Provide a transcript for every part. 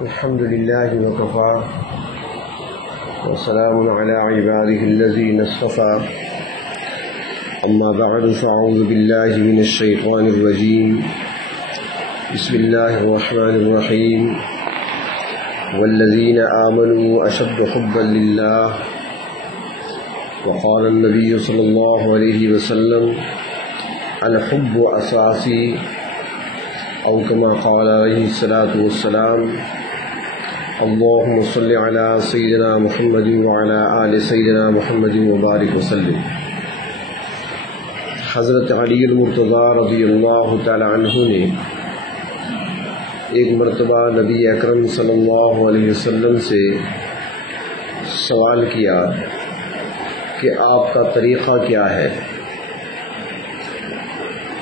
الحمد لله وكفى وسلام على عباده الذين اصطفى أما بعد فأعوذ بالله من الشيطان الرجيم بسم الله الرحمن الرحيم والذين آمنوا أشد حبا لله وقال النبي صلى الله عليه وسلم الحب أساسي أو كما قال عليه الصلاة والسلام اللهم صل على سيدنا محمد وعلى آل سيدنا محمد وبارك وسلم۔ حضرت علی المرتضیٰ رضی اللہ تعالی عنہ نے ایک مرتبہ نبی اکرم صلی اللہ علیہ وسلم سے سوال کیا کہ آپ کا طریقہ کیا ہے؟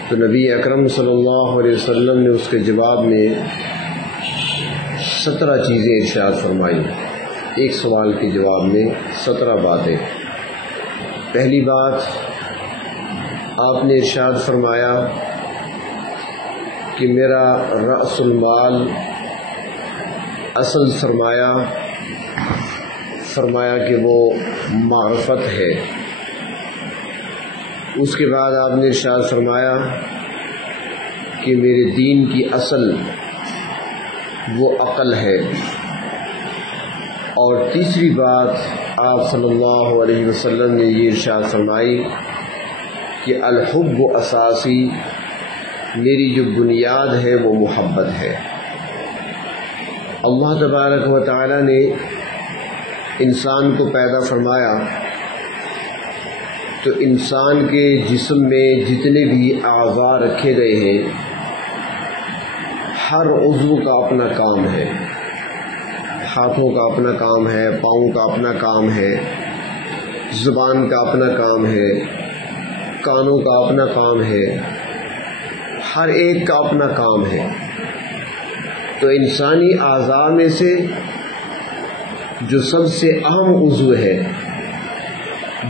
تو نبی اکرم صلی اللہ علیہ وسلم نے اس کے جواب میں 17 چیزیں ارشاد فرمائی۔ ایک سوال کے جواب میں 17 باتیں۔ پہلی بات آپ نے ارشاد فرمایا کہ میرا رأس المال اصل سرمایہ فرمایا کہ وہ معرفت ہے۔ اس کے بعد آپ نے ارشاد فرمایا کہ میرے دین کی اصل وہ عقل ہے۔ اور تیسری بات آپ صلی اللہ علیہ وسلم نے یہ ارشاد فرمائی کہ الحب اساسی، میری جو بنیاد ہے وہ محبت ہے۔ اللہ تبارک و تعالی نے انسان کو پیدا فرمایا تو انسان کے جسم میں جتنے بھی اعضاء رکھے گئے ہیں ہر عضو کا اپنا کام ہے۔ ہاتھوں کا اپنا کام ہے، پاؤں کا اپنا کام ہے، زبان کا اپنا کام ہے، کانوں کا اپنا کام ہے، ہر ایک کا اپنا کام ہے۔ تو انسانی اعضاء میں سے جو سب سے اہم عضو ہے،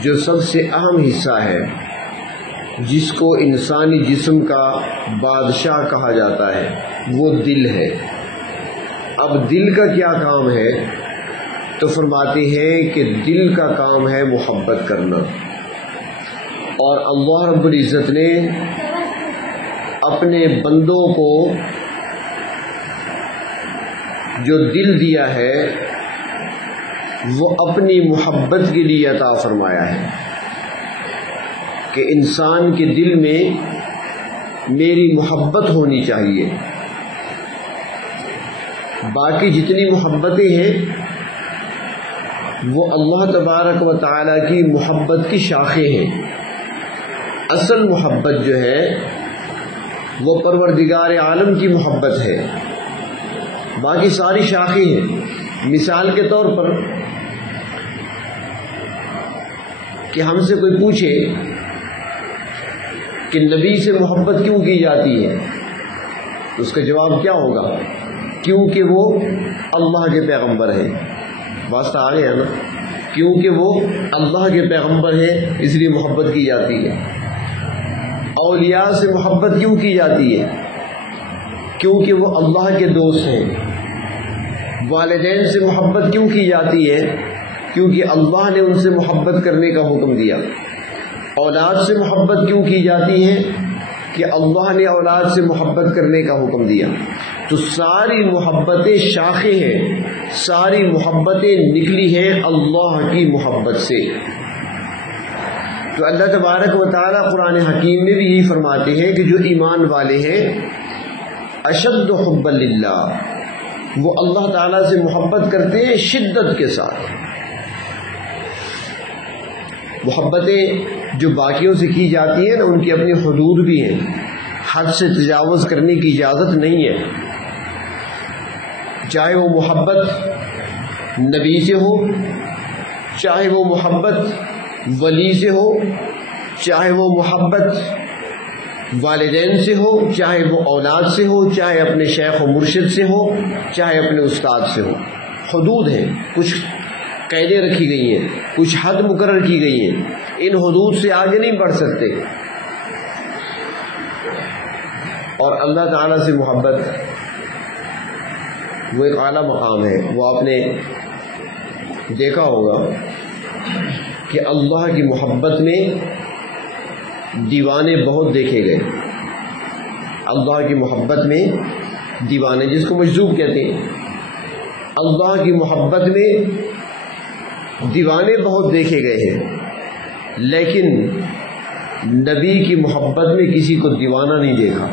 جو سب سے اہم حصہ ہے، جس کو انسانی جسم کا بادشاہ کہا جاتا ہے، وہ دل ہے۔ اب دل کا کیا کام ہے؟ تو فرماتے ہیں کہ دل کا کام ہے محبت کرنا۔ اور اللہ رب العزت نے اپنے بندوں کو جو دل دیا ہے وہ اپنی محبت کے لیے عطا فرمایا ہے کہ انسان کے دل میں میری محبت ہونی چاہیے۔ باقی جتنی محبتیں ہیں وہ اللہ تبارک و تعالی کی محبت کی شاخیں ہیں۔ اصل محبت جو ہے وہ پروردگار عالم کی محبت ہے، باقی ساری شاخیں ہیں۔ مثال کے طور پر کہ ہم سے کوئی پوچھے کہ نبی سے محبت کیوں کی جاتی ہے تو اس کا جواب کیا ہوگا؟ کیونکہ وہ اللہ کے پیغمبر ہیں۔ واسطہ آ گیا نا؟ کیونکہ وہ اللہ کے پیغمبر ہیں اس لیے محبت کی جاتی ہے۔ اولیاء سے محبت کیوں کی جاتی ہے؟ کیونکہ وہ اللہ کے دوست ہیں۔ والدین سے محبت کیوں کی جاتی ہے؟ کیونکہ اللہ نے ان سے محبت کرنے کا حکم دیا۔ اولاد سے محبت کیوں کی جاتی ہے؟ کہ اللہ نے اولاد سے محبت کرنے کا حکم دیا۔ تو ساری محبتیں شاخیں ہیں، ساری محبتیں نکلی ہیں اللہ کی محبت سے۔ تو اللہ تبارک و تعالی قرآن حکیم میں بھی یہی فرماتے ہیں کہ جو ایمان والے ہیں اشد حبا للہ، وہ اللہ تعالیٰ سے محبت کرتے ہیں شدت کے ساتھ۔ محبتیں جو باقیوں سے کی جاتی ہیں نا ان کی اپنی حدود بھی ہیں، حد سے تجاوز کرنے کی اجازت نہیں ہے۔ چاہے وہ محبت نبی سے ہو، چاہے وہ محبت ولی سے ہو، چاہے وہ محبت والدین سے ہو، چاہے وہ اولاد سے ہو، چاہے اپنے شیخ و مرشد سے ہو، چاہے اپنے استاد سے ہو۔ حدود ہیں، کچھ قیدیں رکھی گئی ہیں، کچھ حد مقرر کی گئی ہیں، ان حدود سے آگے نہیں بڑھ سکتے۔ اور اللہ تعالیٰ سے محبت وہ ایک اعلیٰ مقام ہے. وہ آپ نے دیکھا ہوگا کہ اللہ کی محبت میں دیوانے بہت دیکھے گئے. اللہ کی محبت میں دیوانے، جس کو مجذوب کہتے ہیں، اللہ کی محبت میں دیوانے بہت دیکھے گئے ہیں، لیکن نبی کی محبت میں کسی کو دیوانہ نہیں دیکھا.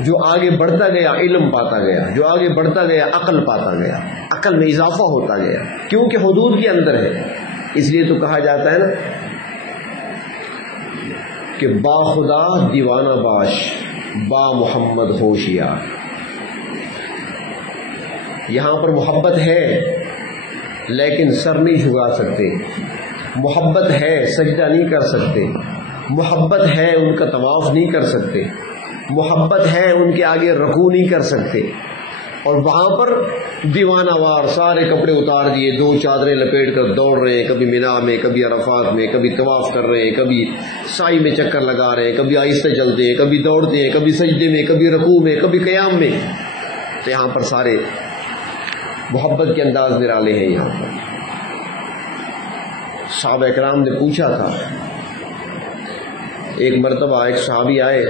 جو آگے بڑھتا گیا علم پاتا گیا، جو آگے بڑھتا گیا عقل پاتا گیا، عقل میں اضافہ ہوتا گیا، کیونکہ حدود کے اندر ہے. اس لیے تو کہا جاتا ہے نا کہ با خدا دیوانہ باش، با محمد ہوشیار. یہاں پر محبت ہے لیکن سر نہیں جھکا سکتے، محبت ہے سجدہ نہیں کر سکتے، محبت ہے ان کا طواف نہیں کر سکتے، محبت ہے ان کے آگے رکوع نہیں کر سکتے. اور وہاں پر دیوانہ وار سارے کپڑے اتار دیے، 2 چادریں لپیٹ کر دوڑ رہے ہیں، کبھی مینا میں، کبھی عرفات میں، کبھی طواف کر رہے ہیں، کبھی سائی میں چکر لگا رہے ہیں، کبھی آہستہ چلتے ہیں، کبھی دوڑتے ہیں، کبھی سجدے میں، کبھی رکوع میں، کبھی قیام میں. تو یہاں پر سارے محبت کے انداز نرالے ہیں. یہاں پر صحابہ کرام نے پوچھا تھا، ایک مرتبہ ایک صحابی آئے،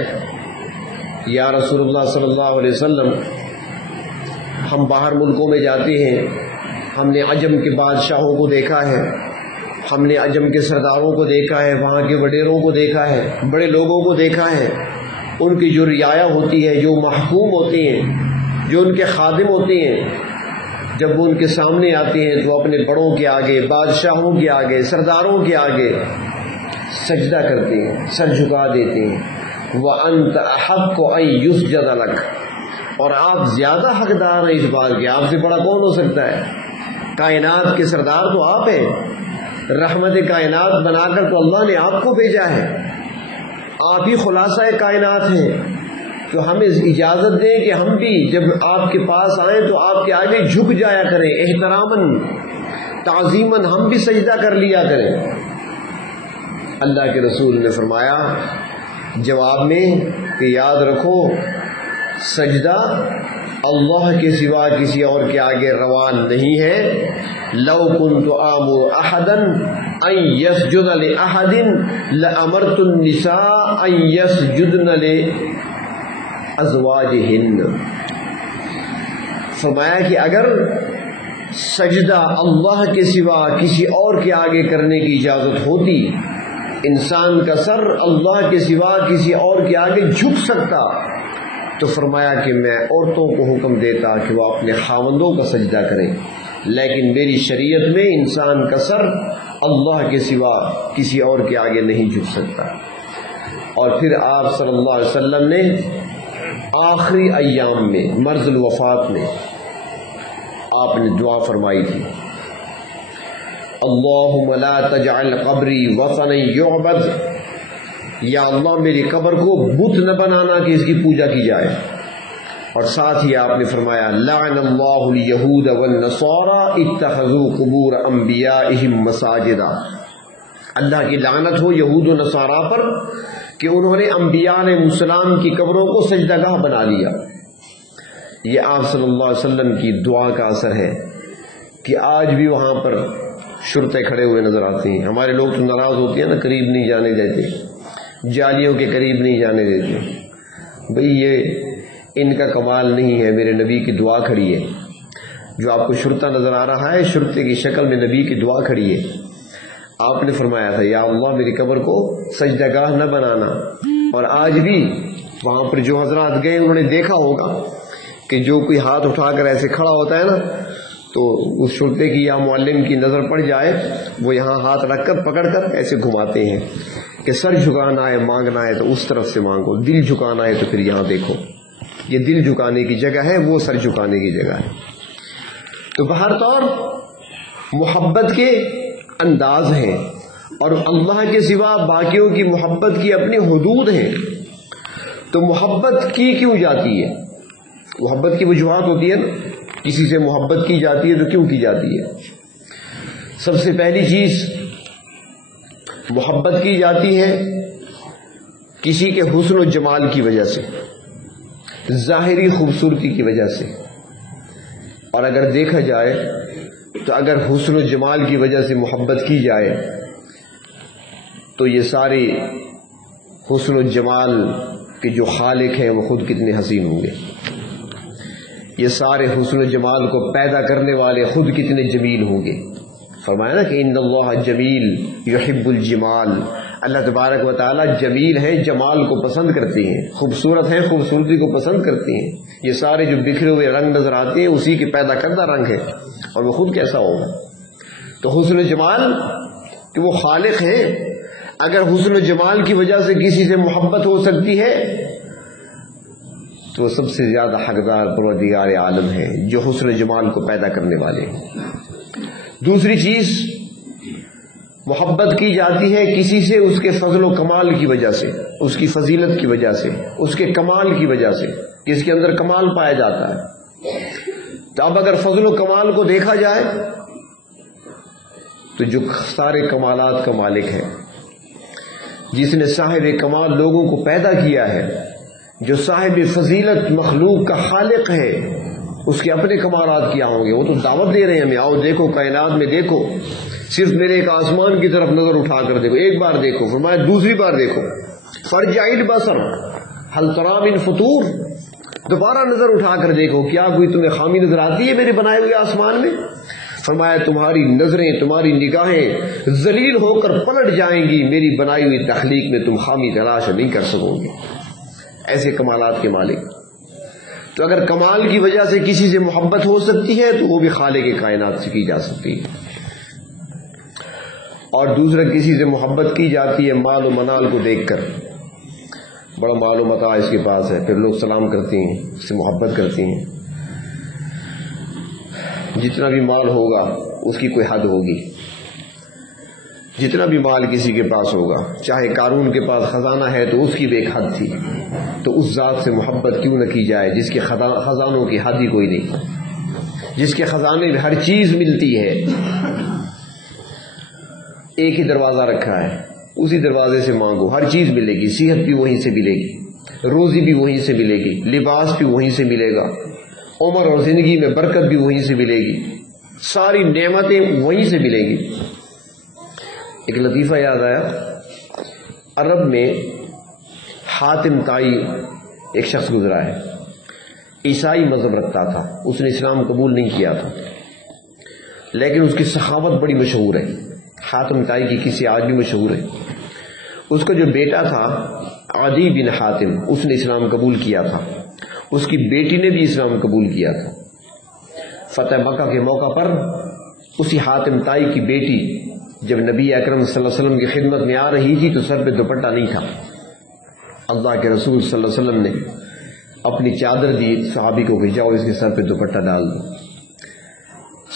یا رسول اللہ صلی اللہ علیہ وسلم، ہم باہر ملکوں میں جاتے ہیں، ہم نے عجم کے بادشاہوں کو دیکھا ہے، ہم نے عجم کے سرداروں کو دیکھا ہے، وہاں کے وڈیروں کو دیکھا ہے، بڑے لوگوں کو دیکھا ہے، ان کی جو رعایا ہوتی ہے، جو محکوم ہوتے ہیں، جو ان کے خادم ہوتے ہیں، جب وہ ان کے سامنے آتے ہیں تو اپنے بڑوں کے آگے، بادشاہوں کے آگے، سرداروں کے آگے سجدہ کرتے ہیں، سر جھکا دیتے ہیں. وَأَنْتَ أَحَقُّ أَن يُسْجَدَ لَكَ، اور آپ زیادہ حقدار ہیں اس بات کے، آپ سے بڑا کون ہو سکتا ہے؟ کائنات کے سردار تو آپ ہیں، رحمت کائنات بنا کر تو اللہ نے آپ کو بھیجا ہے، آپ ہی خلاصہ کائنات ہیں. تو ہمیں اجازت دیں کہ ہم بھی جب آپ کے پاس آئیں تو آپ کے آگے جھک جایا کریں، احتراماً تعظیماً ہم بھی سجدہ کر لیا کریں. اللہ کے رسول نے فرمایا جواب میں کہ یاد رکھو، سجدہ اللہ کے سوا کسی اور کے آگے روان نہیں ہے. لو كنت آمر احدا ان يسجد لاحد لامرت النساء ان يسجدن لازواجهن. فرمایا کہ اگر سجدہ اللہ کے سوا کسی اور کے آگے کرنے کی اجازت ہوتی، انسان کا سر اللہ کے سوا کسی اور کے آگے جھک سکتا، تو فرمایا کہ میں عورتوں کو حکم دیتا کہ وہ اپنے خاوندوں کا سجدہ کریں، لیکن میری شریعت میں انسان کا سر اللہ کے سوا کسی اور کے آگے نہیں جھک سکتا. اور پھر آپ صلی اللہ علیہ وسلم نے آخری ایام میں، مرض الوفات میں، آپ نے دعا فرمائی تھی، اللہم لا تجعل قبری وطنا یعبد، یا اللہ میری قبر کو بت نہ بنانا کہ اس کی پوجا کی جائے. اور ساتھ ہی آپ نے فرمایا لعن اللہ الیہود والنصارى اتخذوا قبور انبیائہم مساجدا، اللہ کی لعنت ہو یہود و نصارہ پر کہ انہوں نے انبیاء علیہ السلام کی قبروں کو سجدہ گاہ بنا لیا. یہ آپ صلی اللہ علیہ وسلم کی دعا کا اثر ہے کہ آج بھی وہاں پر شرطے کھڑے ہوئے نظر آتے ہیں. ہمارے لوگ تو ناراض ہوتے ہیں نا، قریب نہیں جانے دیتے، جالیوں کے قریب نہیں جانے دیتے. بھئی یہ ان کا کمال نہیں ہے، میرے نبی کی دعا کھڑی ہے. جو آپ کو شرطہ نظر آ رہا ہے، شرطے کی شکل میں نبی کی دعا کھڑی ہے. آپ نے فرمایا تھا یا اللہ میری قبر کو سجدہ گاہ نہ بنانا. اور آج بھی وہاں پر جو حضرات گئے انہوں نے دیکھا ہوگا کہ جو کوئی ہاتھ اٹھا کر ایسے کھڑا ہوتا ہے نا، تو اس شرطے کی یا معلم کی نظر پڑ جائے، وہ یہاں ہاتھ رکھ کر پکڑ کر ایسے گھماتے ہیں کہ سر جھکانا ہے، مانگنا ہے تو اس طرف سے مانگو، دل جھکانا ہے تو پھر یہاں دیکھو. یہ دل جھکانے کی جگہ ہے، وہ سر جھکانے کی جگہ ہے. تو بہر طور محبت کے انداز ہیں، اور اللہ کے سوا باقیوں کی محبت کی اپنی حدود ہیں. تو محبت کی کیوں جاتی ہے؟ محبت کی وجوہات ہوتی ہے نا، کسی سے محبت کی جاتی ہے تو کیوں کی جاتی ہے؟ سب سے پہلی چیز محبت کی جاتی ہے کسی کے حسن و جمال کی وجہ سے. ظاہری خوبصورتی کی وجہ سے، اور اگر دیکھا جائے تو اگر حسن و جمال کی وجہ سے محبت کی جائے تو یہ سارے حسن و جمال کے جو خالق ہیں وہ خود کتنے حسین ہوں گے، یہ سارے حسن و جمال کو پیدا کرنے والے خود کتنے جمیل ہوں گے۔ فرمایا نا کہ ان اللہ جمیل یحب الجمال، اللہ تبارک و تعالی جمیل ہیں، جمال کو پسند کرتے ہیں، خوبصورت ہیں، خوبصورتی کو پسند کرتے ہیں۔ یہ سارے جو بکھرے ہوئے رنگ نظر آتے ہیں اسی کے پیدا کردہ رنگ ہے، اور وہ خود کیسا ہوگا؟ تو حسن و جمال کہ وہ خالق ہیں، اگر حسن و جمال کی وجہ سے کسی سے محبت ہو سکتی ہے تو سب سے زیادہ حقدار پروردگار عالم ہے جو حسن و جمال کو پیدا کرنے والے ہیں۔ دوسری چیز، محبت کی جاتی ہے کسی سے اس کے فضل و کمال کی وجہ سے، اس کی فضیلت کی وجہ سے، اس کے کمال کی وجہ سے، جس کے اندر کمال پایا جاتا ہے۔ تو اب اگر فضل و کمال کو دیکھا جائے تو جو سارے کمالات کا مالک ہے، جس نے صاحب کمال لوگوں کو پیدا کیا ہے، جو صاحب فضیلت مخلوق کا خالق ہے، اس کے اپنے کمالات کیا ہوں گے؟ وہ تو دعوت دے رہے ہیں ہمیں، آؤ دیکھو کائنات میں دیکھو، صرف میرے ایک آسمان کی طرف نظر اٹھا کر دیکھو، ایک بار دیکھو، فرمایا دوسری بار دیکھو، فرجع البصر هل ترى من فطور، دوبارہ نظر اٹھا کر دیکھو کیا کوئی تمہیں خامی نظر آتی ہے میرے بنائے ہوئے آسمان میں؟ فرمایا تمہاری نظریں، تمہاری نگاہیں ذلیل ہو کر پلٹ جائیں گی، میری بنائی ہوئی تخلیق میں تم خامی تلاش نہیں کر سکو گے۔ ایسے کمالات کے مالک۔ تو اگر کمال کی وجہ سے کسی سے محبت ہو سکتی ہے تو وہ بھی خالق کائنات سے کی جا سکتی ہے۔ اور دوسرا، کسی سے محبت کی جاتی ہے مال و منال کو دیکھ کر، بڑا مال و متاع اس کے پاس ہے، پھر لوگ سلام کرتے ہیں، اس سے محبت کرتے ہیں۔ جتنا بھی مال ہوگا اس کی کوئی حد ہوگی، جتنا بھی مال کسی کے پاس ہوگا، چاہے قارون کے پاس خزانہ ہے تو اس کی بھی ایک حد تھی، تو اس ذات سے محبت کیوں نہ کی جائے جس کے خزانوں کی حد ہی کوئی نہیں، جس کے خزانے میں ہر چیز ملتی ہے، ایک ہی دروازہ رکھا ہے، اسی دروازے سے مانگو، ہر چیز ملے گی، صحت بھی وہیں سے ملے گی، روزی بھی وہیں سے ملے گی، لباس بھی وہیں سے ملے گا، عمر اور زندگی میں برکت بھی وہیں سے ملے گی، ساری نعمتیں وہیں سے ملے گی۔ ایک لطیفہ یاد آیا، عرب میں حاتم طائی ایک شخص گزرا ہے، عیسائی مذہب رکھتا تھا، اس نے اسلام قبول نہیں کیا تھا، لیکن اس کی سخاوت بڑی مشہور ہے، حاتم طائی کی کسی آج بھی مشہور ہے۔ اس کا جو بیٹا تھا عدی بن حاتم، اس نے اسلام قبول کیا تھا، اس کی بیٹی نے بھی اسلام قبول کیا تھا۔ فتح مکہ کے موقع پر اسی حاتم طائی کی بیٹی جب نبی اکرم صلی اللہ علیہ وسلم کی خدمت میں آ رہی تھی تو سر پہ دوپٹہ نہیں تھا، اللہ کے رسول صلی اللہ علیہ وسلم نے اپنی چادر دی صحابی کو کہ جاؤ اس کے سر پہ دوپٹہ ڈال دو۔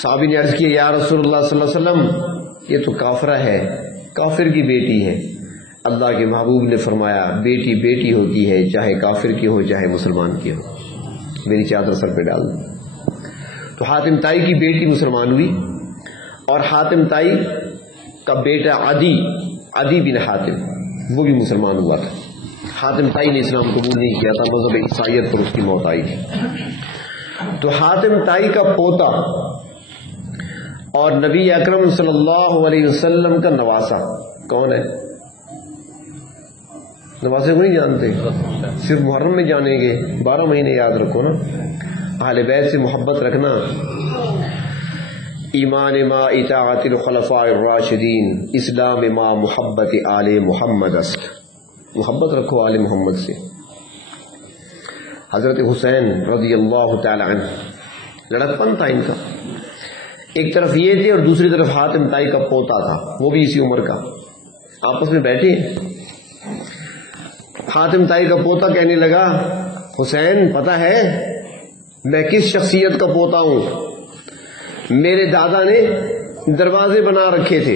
صحابی نے عرض کیا یا رسول اللہ صلی اللہ علیہ وسلم یہ تو کافرہ ہے، کافر کی بیٹی ہے۔ اللہ کے محبوب نے فرمایا بیٹی بیٹی ہوتی ہے، چاہے کافر کی ہو چاہے مسلمان کی ہو، میری چادر سر پہ ڈال دو۔ تو حاتم طائی کی بیٹی مسلمان ہوئی، اور حاتم طائی کا بیٹا عدی بن حاتم وہ بھی مسلمان ہوا تھا۔ حاتم طائی نے اسلام قبول نہیں کیا تھا، مذہب عیسائیت پر اس کی موت آئی تھی۔ تو حاتم طائی کا پوتا اور نبی اکرم صلی اللہ علیہ وسلم کا نواسا کون ہے؟ نواسے کو نہیں جانتے؟ صرف محرم میں جانیں گے، 12 مہینے یاد رکھو نا۔ اہل بیت سے محبت رکھنا ایمان ما اطاعت الخلفاء الراشدین، اسلام ما محبت آل محمد است، محبت رکھو آل محمد سے۔ حضرت حسین رضی اللہ تعالی عنہ لڑکپن تھا ان کا، ایک طرف یہ تھے اور دوسری طرف حاتم طائی کا پوتا تھا، وہ بھی اسی عمر کا، آپس میں بیٹھے۔ حاتم طائی کا پوتا کہنے لگا حسین پتہ ہے میں کس شخصیت کا پوتا ہوں؟ میرے دادا نے دروازے بنا رکھے تھے،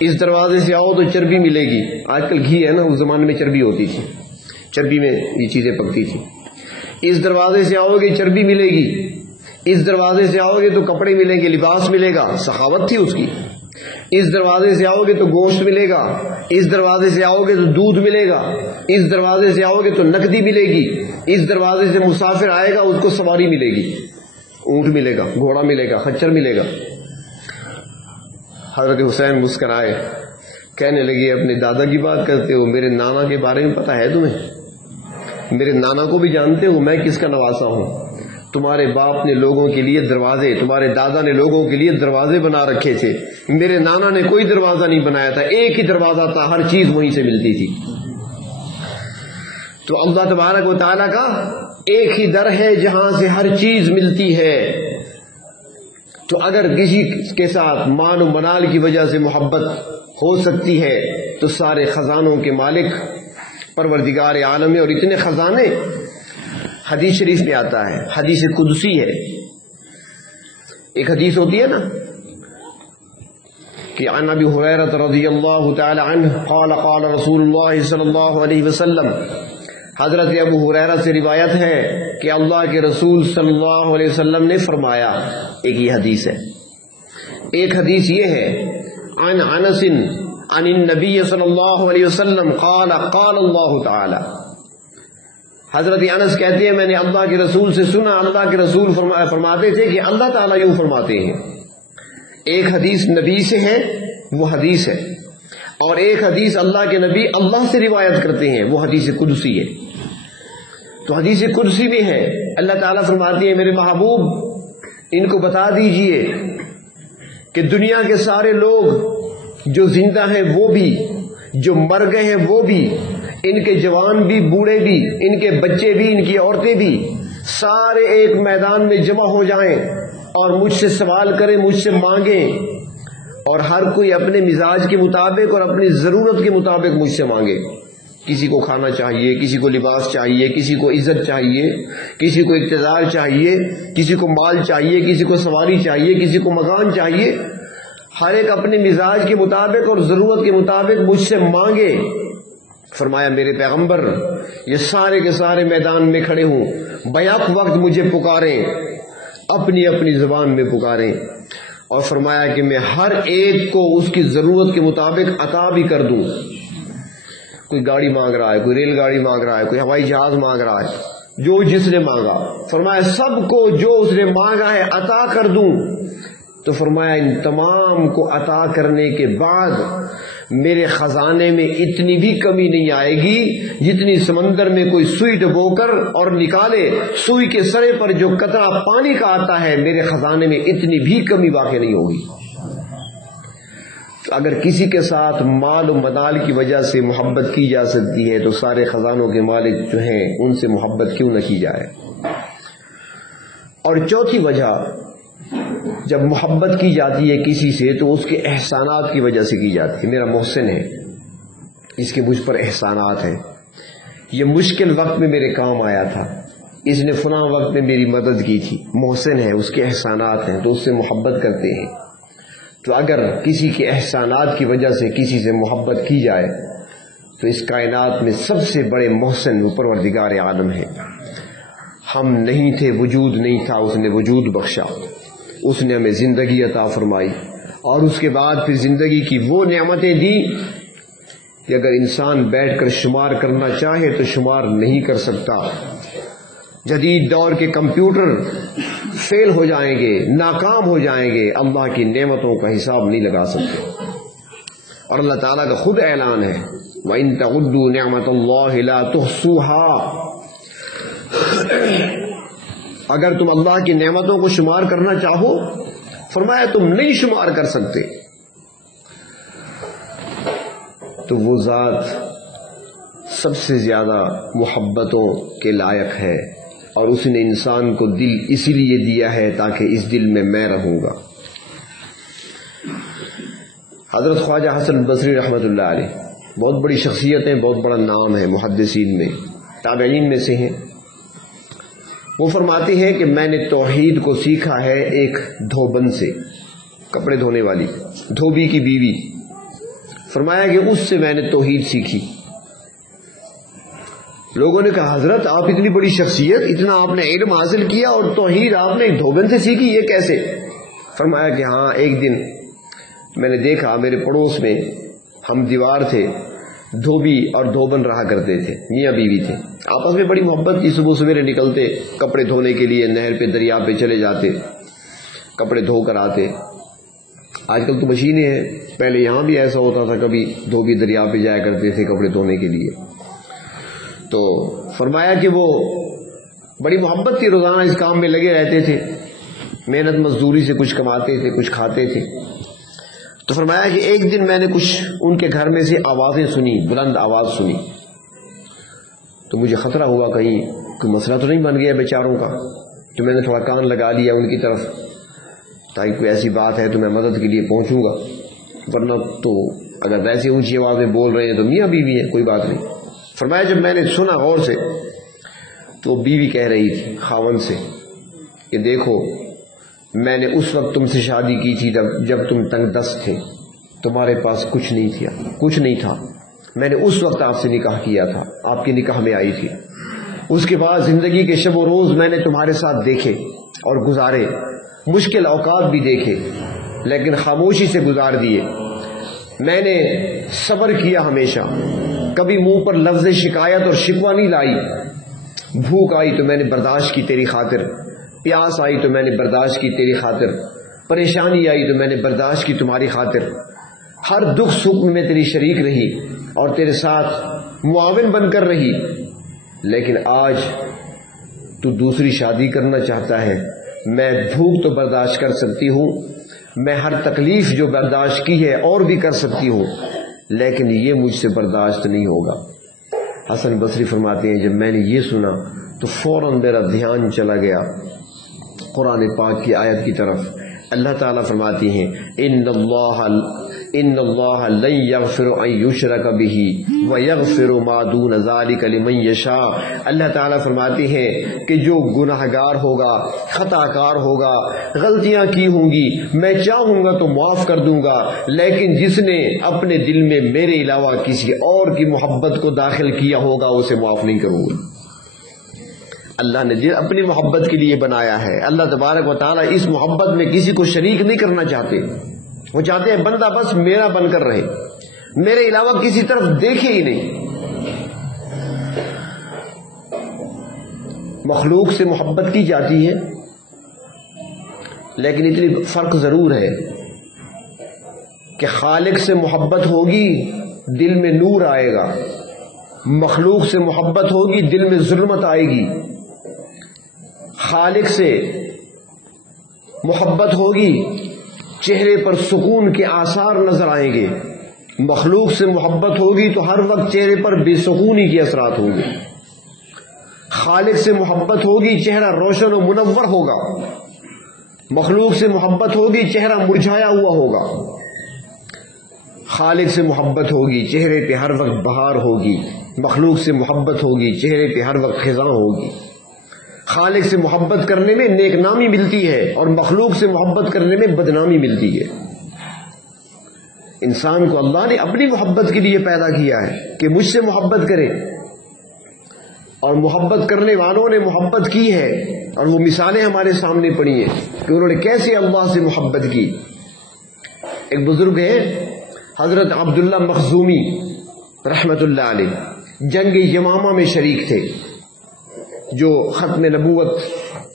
اس دروازے سے آؤ تو چربی ملے گی، آج کل گھی ہے نا، اس زمانے میں چربی ہوتی تھی، چربی میں یہ چیزیں پکتی تھی، اس دروازے سے آؤ گے چربی ملے گی، اس دروازے سے آؤ گے تو کپڑے ملیں گے، لباس ملے گا، سخاوت تھی اس کی۔ اس دروازے سے آؤ گے تو گوشت ملے گا، اس دروازے سے آؤ گے تو دودھ ملے گا، اس دروازے سے آؤ گے تو نقدی ملے گی، اس دروازے سے مسافر آئے گا اس کو سواری ملے گی، اونٹ ملے گا، گھوڑا ملے گا، خچر ملے گا۔ حضرت حسین مسکرائے، کہنے لگی اپنے دادا کی بات کرتے ہو، میرے نانا کے بارے میں پتہ ہے تمہیں؟ میرے نانا کو بھی جانتے ہو میں کس کا نواسا ہوں؟ تمہارے باپ نے لوگوں کے لیے دروازے، تمہارے دادا نے لوگوں کے لیے دروازے بنا رکھے تھے، میرے نانا نے کوئی دروازہ نہیں بنایا تھا، ایک ہی دروازہ تھا، ہر چیز وہیں سے ملتی تھی۔ تو اللہ تبارک و تعالیٰ کا ایک ہی در ہے جہاں سے ہر چیز ملتی ہے۔ تو اگر کسی کے ساتھ مان و منال کی وجہ سے محبت ہو سکتی ہے تو سارے خزانوں کے مالک پروردگار عالم ہے، اور اتنے خزانے حدیث شریف میں آتا ہے، حدیث قدسی ہے۔ ایک حدیث ہوتی ہے نا کہ عن ابی ہریرہ رضی اللہ تعالی عنہ قال قال رسول اللہ صلی اللہ علیہ وسلم، حضرت ابو ہریرہ سے روایت ہے کہ اللہ کے رسول صلی اللہ علیہ وسلم نے فرمایا، ایک یہ حدیث ہے۔ ایک حدیث یہ ہے عن انس عن النبی صلی اللہ علیہ وسلم قال قال اللہ تعالی، حضرت انس کہتے ہیں میں نے اللہ کے رسول سے سنا، اللہ کے رسول فرماتے تھے کہ اللہ تعالیٰ یوں فرماتے ہیں۔ ایک حدیث نبی سے ہے وہ حدیث ہے، اور ایک حدیث اللہ کے نبی اللہ سے روایت کرتے ہیں وہ حدیث قدسی ہے۔ تو حدیث قدسی بھی ہے، اللہ تعالیٰ فرماتے ہیں میرے محبوب ان کو بتا دیجئے کہ دنیا کے سارے لوگ جو زندہ ہیں وہ بھی، جو مر گئے ہیں وہ بھی، ان کے جوان بھی، بوڑھے بھی، ان کے بچے بھی، ان کی عورتیں بھی، سارے ایک میدان میں جمع ہو جائیں اور مجھ سے سوال کریں، مجھ سے مانگیں، اور ہر کوئی اپنے مزاج کے مطابق اور اپنی ضرورت کے مطابق مجھ سے مانگے۔ کسی کو کھانا چاہیے، کسی کو لباس چاہیے، کسی کو عزت چاہیے، کسی کو اقتدار چاہیے، کسی کو مال چاہیے، کسی کو سواری چاہیے، کسی کو مکان چاہیے، ہر ایک اپنے مزاج کے مطابق اور ضرورت کے مطابق مجھ سے مانگے۔ فرمایا میرے پیغمبر یہ سارے کے سارے میدان میں کھڑے ہوں، بیک وقت مجھے پکاریں، اپنی اپنی زبان میں پکاریں، اور فرمایا کہ میں ہر ایک کو اس کی ضرورت کے مطابق عطا بھی کر دوں۔ کوئی گاڑی مانگ رہا ہے، کوئی ریل گاڑی مانگ رہا ہے، کوئی ہوائی جہاز مانگ رہا ہے، جو جس نے مانگا، فرمایا سب کو جو اس نے مانگا ہے عطا کر دوں۔ تو فرمایا ان تمام کو عطا کرنے کے بعد میرے خزانے میں اتنی بھی کمی نہیں آئے گی جتنی سمندر میں کوئی سوئی ڈبو کر اور نکالے، سوئی کے سرے پر جو قطرہ پانی کا آتا ہے میرے خزانے میں اتنی بھی کمی واقع نہیں ہوگی۔ اگر کسی کے ساتھ مال و منال کی وجہ سے محبت کی جا سکتی ہے تو سارے خزانوں کے مالک جو ہیں ان سے محبت کیوں نہ کی جائے۔ اور چوتھی وجہ، جب محبت کی جاتی ہے کسی سے تو اس کے احسانات کی وجہ سے کی جاتی ہے۔ میرا محسن ہے، اس کے مجھ پر احسانات ہیں، یہ مشکل وقت میں میرے کام آیا تھا، اس نے فلاں وقت میں میری مدد کی تھی، محسن ہے، اس کے احسانات ہیں تو اس سے محبت کرتے ہیں۔ تو اگر کسی کے احسانات کی وجہ سے کسی سے محبت کی جائے تو اس کائنات میں سب سے بڑے محسن وہ پروردگار عالم ہے۔ ہم نہیں تھے، وجود نہیں تھا، اس نے وجود بخشا، اس نے ہمیں زندگی عطا فرمائی، اور اس کے بعد پھر زندگی کی وہ نعمتیں دی کہ اگر انسان بیٹھ کر شمار کرنا چاہے تو شمار نہیں کر سکتا۔ جدید دور کے کمپیوٹر فیل ہو جائیں گے، ناکام ہو جائیں گے، اللہ کی نعمتوں کا حساب نہیں لگا سکتے۔ اور اللہ تعالیٰ کا خود اعلان ہے وَإِن تَعُدُّوا نِعْمَةَ اللَّهِ لَا تُحْصُوهَا، اگر تم اللہ کی نعمتوں کو شمار کرنا چاہو، فرمایا تم نہیں شمار کر سکتے۔ تو وہ ذات سب سے زیادہ محبتوں کے لائق ہے، اور اس نے انسان کو دل اسی لیے دیا ہے تاکہ اس دل میں میں رہوں گا۔ حضرت خواجہ حسن بصری رحمۃ اللہ علیہ بہت بڑی شخصیت ہیں، بہت بڑا نام ہے محدثین میں، تابعین میں سے ہیں۔ وہ فرماتے ہیں کہ میں نے توحید کو سیکھا ہے ایک دھوبن سے، کپڑے دھونے والی، دھوبی کی بیوی، فرمایا کہ اس سے میں نے توحید سیکھی۔ لوگوں نے کہا حضرت آپ اتنی بڑی شخصیت، اتنا آپ نے علم حاصل کیا اور توحید آپ نے ایک دھوبن سے سیکھی، یہ کیسے؟ فرمایا کہ ہاں، ایک دن میں نے دیکھا میرے پڑوس میں ہم دیوار تھے، دھوبی اور دھوبن رہا کرتے تھے، میاں بیوی تھے، آپس میں بڑی محبت کی، صبح سویرے نکلتے کپڑے دھونے کے لیے، نہر پہ دریا پہ چلے جاتے، کپڑے دھو کر آتے۔ آج کل تو مشینیں ہیں، پہلے یہاں بھی ایسا ہوتا تھا، کبھی دھوبی دریا پہ جایا کرتے تھے کپڑے دھونے کے لیے۔ تو فرمایا کہ وہ بڑی محبت کی، روزانہ اس کام میں لگے رہتے تھے، محنت مزدوری سے کچھ کماتے تھے، کچھ کھاتے تھے۔ تو فرمایا کہ ایک دن میں نے کچھ ان کے گھر میں سے آوازیں سنی، بلند آواز سنی، تو مجھے خطرہ ہوا کہیں کوئی مسئلہ تو نہیں بن گیا بیچاروں کا، تو میں نے تھوڑا کان لگا لیا ان کی طرف، تاکہ کوئی ایسی بات ہے تو میں مدد کے لیے پہنچوں گا، ورنہ تو اگر ویسے اونچی آواز میں بول رہے ہیں تو میاں بیوی ہے، کوئی بات نہیں۔ فرمایا جب میں نے سنا غور سے تو بیوی کہہ رہی تھی خاوند سے کہ دیکھو میں نے اس وقت تم سے شادی کی تھی جب تم تنگ دست تھے، تمہارے پاس کچھ نہیں تھا، میں نے اس وقت آپ سے نکاح کیا تھا، آپ کے نکاح میں آئی تھی، اس کے بعد زندگی کے شب و روز میں نے تمہارے ساتھ دیکھے اور گزارے، مشکل اوقات بھی دیکھے لیکن خاموشی سے گزار دیے، میں نے صبر کیا ہمیشہ، کبھی منہ پر لفظ شکایت اور شکوہ نہیں لائی، بھوک آئی تو میں نے برداشت کی تیری خاطر، پیاس آئی تو میں نے برداشت کی تیری خاطر، پریشانی آئی تو میں نے برداشت کی تمہاری خاطر، ہر دکھ سکھ میں تیری شریک رہی اور تیرے ساتھ معاون بن کر رہی، لیکن آج تو دوسری شادی کرنا چاہتا ہے، میں بھوک تو برداشت کر سکتی ہوں، میں ہر تکلیف جو برداشت کی ہے اور بھی کر سکتی ہوں، لیکن یہ مجھ سے برداشت نہیں ہوگا۔ حسن بصری فرماتے ہیں جب میں نے یہ سنا تو فوراً میرا دھیان چلا گیا قرآن پاک کی آیت کی طرف۔ اللہ تعالیٰ فرماتی ہیں ان اللہ لن یغفر ان یشرک بہ ویغفر ما دون ذلک لمن یشاء۔ اللہ تعالیٰ فرماتی ہیں کہ جو گناہ گار ہوگا، خطا کار ہوگا، غلطیاں کی ہوں گی، میں چاہوں گا تو معاف کر دوں گا، لیکن جس نے اپنے دل میں میرے علاوہ کسی اور کی محبت کو داخل کیا ہوگا اسے معاف نہیں کروں گا۔ اللہ نے جن اپنی محبت کے لیے بنایا ہے، اللہ تبارک و تعالیٰ اس محبت میں کسی کو شریک نہیں کرنا چاہتے، وہ چاہتے ہیں بندہ بس میرا بن کر رہے، میرے علاوہ کسی طرف دیکھے ہی نہیں۔ مخلوق سے محبت کی جاتی ہے لیکن اتنی فرق ضرور ہے کہ خالق سے محبت ہوگی دل میں نور آئے گا، مخلوق سے محبت ہوگی دل میں ظلمت آئے گی۔ خالق سے محبت ہوگی چہرے پر سکون کے آثار نظر آئیں گے، مخلوق سے محبت ہوگی تو ہر وقت چہرے پر بے سکونی کے اثرات ہوں گے۔ خالق سے محبت ہوگی چہرہ روشن و منور ہوگا، مخلوق سے محبت ہوگی چہرہ مرجھایا ہوا ہوگا۔ خالق سے محبت ہوگی چہرے پہ ہر وقت بہار ہوگی، مخلوق سے محبت ہوگی چہرے پہ ہر وقت خزاں ہوگی۔ خالق سے محبت کرنے میں نیک نامی ملتی ہے اور مخلوق سے محبت کرنے میں بدنامی ملتی ہے۔ انسان کو اللہ نے اپنی محبت کے لیے پیدا کیا ہے کہ مجھ سے محبت کرے، اور محبت کرنے والوں نے محبت کی ہے، اور وہ مثالیں ہمارے سامنے پڑی ہیں کہ انہوں نے کیسے اللہ سے محبت کی۔ ایک بزرگ ہیں حضرت عبداللہ مخزومی رحمت اللہ علیہ، جنگ یمامہ میں شریک تھے جو ختم نبوت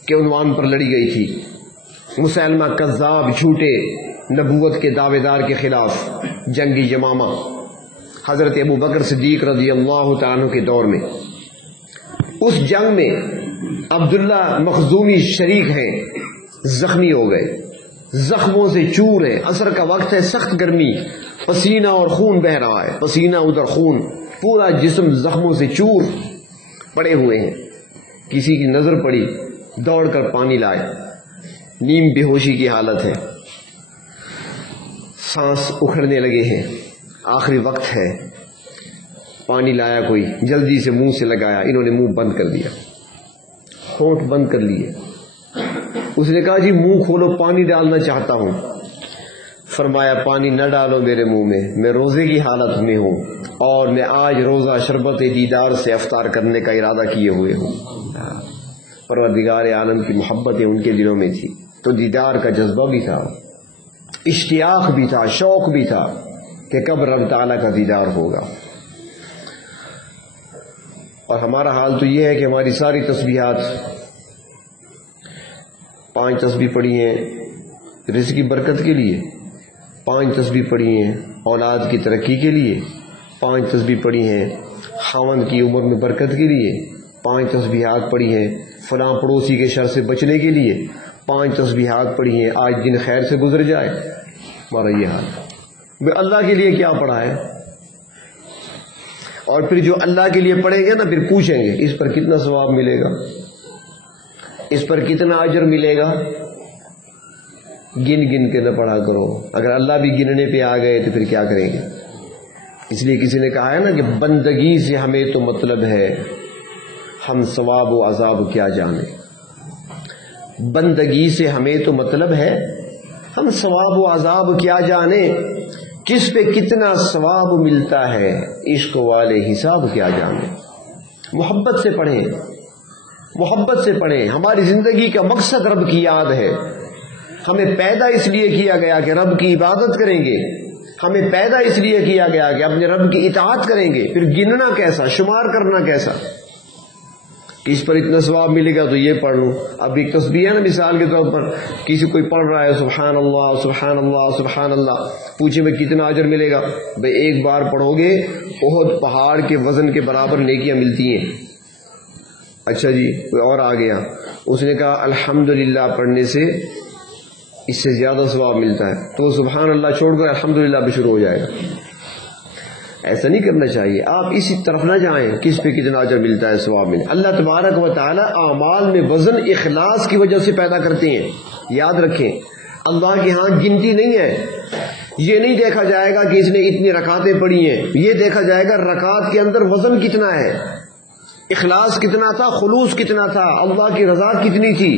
کے عنوان پر لڑی گئی تھی، مسیلمہ کذاب جھوٹے نبوت کے دعوے دار کے خلاف جنگ یمامہ، حضرت ابو بکر صدیق رضی اللہ تعالیٰ عنہ کے دور میں۔ اس جنگ میں عبداللہ مخزومی شریک ہیں، زخمی ہو گئے، زخموں سے چور ہیں، عصر کا وقت ہے، سخت گرمی، پسینہ اور خون بہ رہا ہے، پسینہ ادھر خون، پورا جسم زخموں سے چور پڑے ہوئے ہیں۔ کسی کی نظر پڑی، دوڑ کر پانی لائے، نیم بے ہوشی کی حالت ہے، سانس اکھڑنے لگے ہیں، آخری وقت ہے، پانی لایا کوئی، جلدی سے منہ سے لگایا، انہوں نے منہ بند کر دیا، ہونٹ بند کر لیے۔ اس نے کہا جی منہ کھولو، پانی ڈالنا چاہتا ہوں۔ فرمایا پانی نہ ڈالو میرے منہ میں روزے کی حالت میں ہوں، اور میں آج روزہ شربت دیدار سے افطار کرنے کا ارادہ کیے ہوئے ہوں۔ پروردگار عالم کی محبتیں ان کے دلوں میں تھی تو دیدار کا جذبہ بھی تھا۔ اشتیاق بھی تھا، شوق بھی تھا کہ کب رب تعالیٰ کا دیدار ہوگا. اور ہمارا حال تو یہ ہے کہ ہماری ساری تسبیحات، 5 تسبیح پڑھی ہیں رزق کی برکت کے لیے، 5 تسبیح پڑھی ہیں اولاد کی ترقی کے لیے، 5 تسبیح پڑھی ہیں خاوند کی عمر میں برکت کے لیے، 5 تسبیحات پڑھی ہیں فلاں پڑوسی کے شر سے بچنے کے لیے، 5 تسبیحات پڑھی ہیں آج دن خیر سے گزر جائے. ہمارا یہ حال، اللہ کے لیے کیا پڑھا ہے؟ اور پھر جو اللہ کے لیے پڑھیں گے نا، پھر پوچھیں گے اس پر کتنا ثواب ملے گا، اس پر کتنا اجر ملے گا. گن گن کے نہ پڑھا کرو، اگر اللہ بھی گننے پہ آ گئے تو پھر کیا کریں گے. اس لیے کسی نے کہا ہے نا کہ بندگی سے ہمیں تو مطلب ہے، ہم ثواب و عذاب کیا جانے. بندگی سے ہمیں تو مطلب ہے، ہم ثواب و عذاب کیا جانے. کس پہ کتنا ثواب ملتا ہے عشق والے حساب کیا جانے. محبت سے پڑھیں، محبت سے پڑھیں. ہماری زندگی کا مقصد رب کی یاد ہے. ہمیں پیدا اس لیے کیا گیا کہ رب کی عبادت کریں گے، ہمیں پیدا اس لیے کیا گیا کہ اپنے رب کی اطاعت کریں گے. پھر گننا کیسا، شمار کرنا کیسا، اس پر اتنا ثواب ملے گا تو یہ پڑھ لوں. اب ایک تسبیح ہے نا، مثال کے طور پر کسی کوئی پڑھ رہا ہے سبحان اللہ سبحان اللہ سبحان اللہ، پوچھے میں کتنا اجر ملے گا؟ بھئی ایک بار پڑھو گے احد پہاڑ کے وزن کے برابر نیکیاں ملتی ہیں. اچھا جی، کوئی اور آ گیا، اس نے کہا الحمدللہ پڑھنے سے اس سے زیادہ ثواب ملتا ہے، تو سبحان اللہ چھوڑ کر الحمدللہ بھی شروع ہو جائے گا. ایسا نہیں کرنا چاہیے. آپ اسی طرف نہ جائیں کس پہ کتنا اجر ملتا ہے، ثواب ملے. اللہ تبارک و تعالی اعمال میں وزن اخلاص کی وجہ سے پیدا کرتے ہیں. یاد رکھیں اللہ کے ہاں گنتی نہیں ہے. یہ نہیں دیکھا جائے گا کہ اس نے اتنی رکعتیں پڑھی ہیں، یہ دیکھا جائے گا رکعت کے اندر وزن کتنا ہے، اخلاص کتنا تھا، خلوص کتنا تھا، اللہ کی رضا کتنی تھی،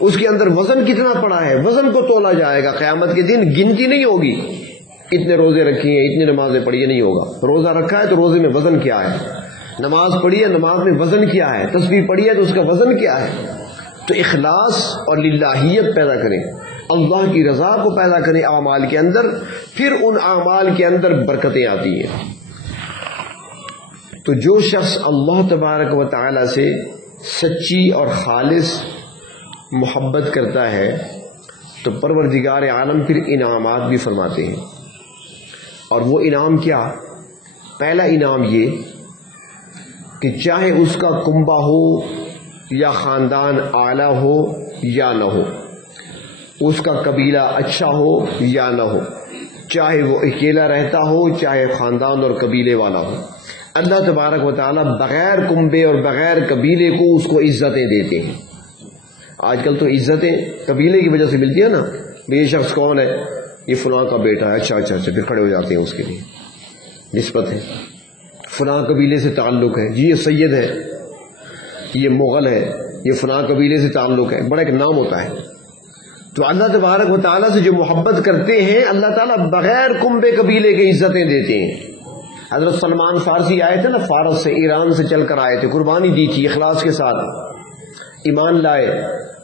اس کے اندر وزن کتنا پڑا ہے. وزن کو تولا جائے گا قیامت کے دن. گنتی نہیں ہوگی اتنے روزے رکھی ہیں اتنی نمازیں پڑھی ہیں، نہیں ہوگا. روزہ رکھا ہے تو روزے میں وزن کیا ہے، نماز پڑھی ہے نماز میں وزن کیا ہے، تسبیح پڑھی ہے تو اس کا وزن کیا ہے. تو اخلاص اور للہیت پیدا کریں، اللہ کی رضا کو پیدا کریں اعمال کے اندر، پھر ان اعمال کے اندر برکتیں آتی ہیں. تو جو شخص اللہ تبارک و تعالی سے سچی اور خالص محبت کرتا ہے تو پروردگار عالم پھر انعامات بھی فرماتے ہیں. اور وہ انعام کیا؟ پہلا انعام یہ کہ چاہے اس کا کنبہ ہو یا خاندان اعلیٰ ہو یا نہ ہو، اس کا قبیلہ اچھا ہو یا نہ ہو، چاہے وہ اکیلا رہتا ہو چاہے خاندان اور قبیلے والا ہو، اللہ تبارک و تعالیٰ بغیر کنبے اور بغیر قبیلے کو اس کو عزتیں دیتے ہیں. آج کل تو عزتیں قبیلے کی وجہ سے ملتی ہیں نا. یہ شخص کون ہے؟ یہ فلاں کا بیٹا ہے. اچھا اچھا اچھا، پھر کھڑے ہو جاتے ہیں اس کے لیے. نسبت ہے، فلاں قبیلے سے تعلق ہے جی، یہ سید ہے، یہ مغل ہے، یہ فلاں قبیلے سے تعلق ہے، بڑا ایک نام ہوتا ہے. تو اللہ تبارک و تعالیٰ سے جو محبت کرتے ہیں اللہ تعالیٰ بغیر کنبے قبیلے کے عزتیں دیتے ہیں. حضرت سلمان فارسی آئے تھے نا، فارس سے ایران سے چل کر آئے تھے، قربانی دی تھی اخلاص کے ساتھ، ایمان لائے،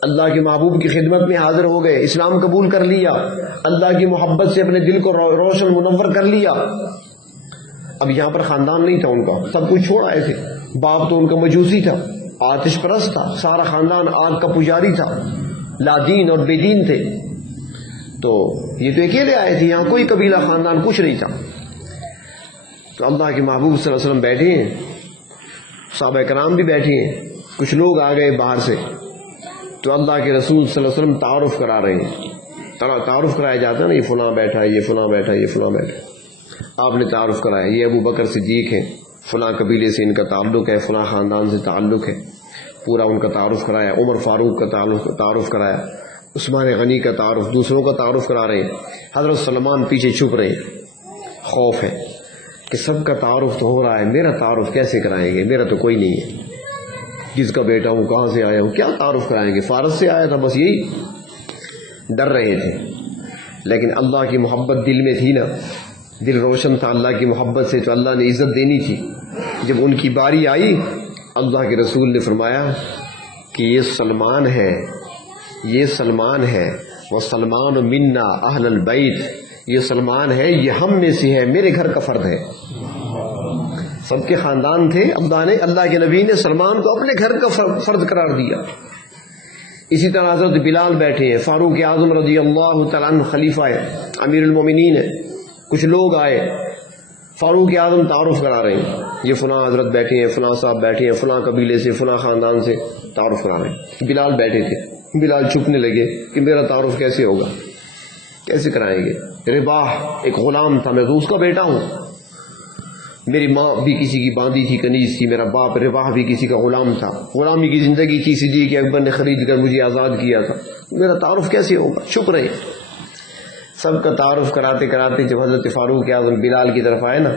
اللہ کے محبوب کی خدمت میں حاضر ہو گئے، اسلام قبول کر لیا، اللہ کی محبت سے اپنے دل کو روشن منور کر لیا. اب یہاں پر خاندان نہیں تھا ان کا، سب کچھ چھوڑ آئے تھے. باپ تو ان کا مجوسی تھا، آتش پرست تھا، سارا خاندان آگ کا پجاری تھا، لا دین اور بے دین تھے. تو یہ تو اکیلے آئے تھے، یہاں کوئی قبیلہ خاندان کچھ نہیں تھا. تو اللہ کے محبوب صلی اللہ علیہ وسلم بیٹھے ہیں، صحابہ کرام بھی بیٹھے ہیں، کچھ لوگ آ گئے باہر سے. تو اللہ کے رسول صلی اللہ علیہ وسلم تعارف کرا رہے ہیں. تعارف کرایا جاتا ہے نا، یہ فلاں بیٹھا ہے، یہ فلاں بیٹھا ہے، یہ فلاں بیٹھا ہے. آپ نے تعارف کرایا، یہ ابو بکر صدیق ہے، فلاں قبیلے سے ان کا تعلق ہے، فلاں خاندان سے تعلق ہے، پورا ان کا تعارف کرایا. عمر فاروق کا تعارف کرایا، عثمان غنی کا تعارف، دوسروں کا تعارف کرا رہے ہیں. حضرت سلمان پیچھے چھپ رہے ہیں، خوف ہے کہ سب کا تعارف تو ہو رہا ہے، میرا تعارف کیسے کرائیں گے، میرا تو کوئی نہیں ہے، کس کا بیٹا ہوں، کہاں سے آیا ہوں، کیا تعارف کرائیں گے، فارس سے آیا تھا، بس یہی ڈر رہے تھے. لیکن اللہ کی محبت دل میں تھی نا، دل روشن تھا اللہ کی محبت سے، تو اللہ نے عزت دینی تھی. جب ان کی باری آئی اللہ کے رسول نے فرمایا کہ یہ سلمان ہے، یہ سلمان ہے، وسلمان منا اہل البیت، یہ سلمان ہے، یہ ہم میں سے ہے، میرے گھر کا فرد ہے. سب کے خاندان تھے. اللہ کے نبی نے سلمان کو اپنے گھر کا فرد قرار دیا. اسی طرح حضرت بلال بیٹھے ہیں، فاروق اعظم رضی اللہ تعالیٰ عنہ خلیفہ ہے، امیر المومنین ہے. کچھ لوگ آئے، فاروق اعظم تعارف کرا رہے ہیں، یہ فلاں حضرت بیٹھے ہیں، فلاں صاحب بیٹھے ہیں، فلاں قبیلے سے، فلاں خاندان سے تعارف کرا رہے ہیں. بلال بیٹھے تھے. بلال چھپنے لگے کہ میرا تعارف کیسے ہوگا، کیسے کرائیں گے. رباح ایک غلام تھا، میں تو اس کا بیٹا ہوں. میری ماں بھی کسی کی باندھی تھی، کنیز تھی. میرا باپ رباح بھی کسی کا غلام تھا. غلامی کی زندگی تھی، صدیق اکبر نے خرید کر مجھے آزاد کیا تھا. میرا تعارف کیسے ہوگا؟ چھپ رہے. سب کا تعارف کراتے کراتے جب حضرت فاروق اعظم بلال کی طرف آئے نا،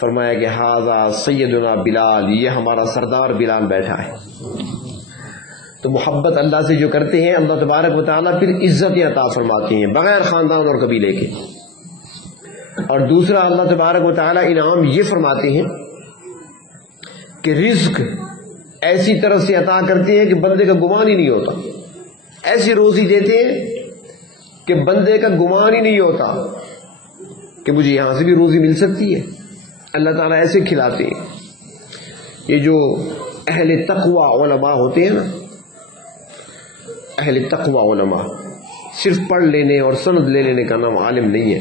فرمایا کہ ھذا سیدنا بلال، یہ ہمارا سردار بلال بیٹھا ہے. تو محبت اللہ سے جو کرتے ہیں، اللہ تبارک و تعالیٰ پھر عزت عطا فرماتے ہیں بغیر خاندان اور قبیلے کے. اور دوسرا اللہ تبارک و تعالیٰ انعام یہ فرماتے ہیں کہ رزق ایسی طرح سے عطا کرتے ہیں کہ بندے کا گمان ہی نہیں ہوتا. ایسی روزی دیتے ہیں کہ بندے کا گمان ہی نہیں ہوتا کہ مجھے یہاں سے بھی روزی مل سکتی ہے. اللہ تعالیٰ ایسے کھلاتے ہیں. یہ جو اہل تقوی علماء ہوتے ہیں نا، اہل تقوی علماء، صرف پڑھ لینے اور سند لے لینے کا نام عالم نہیں ہے.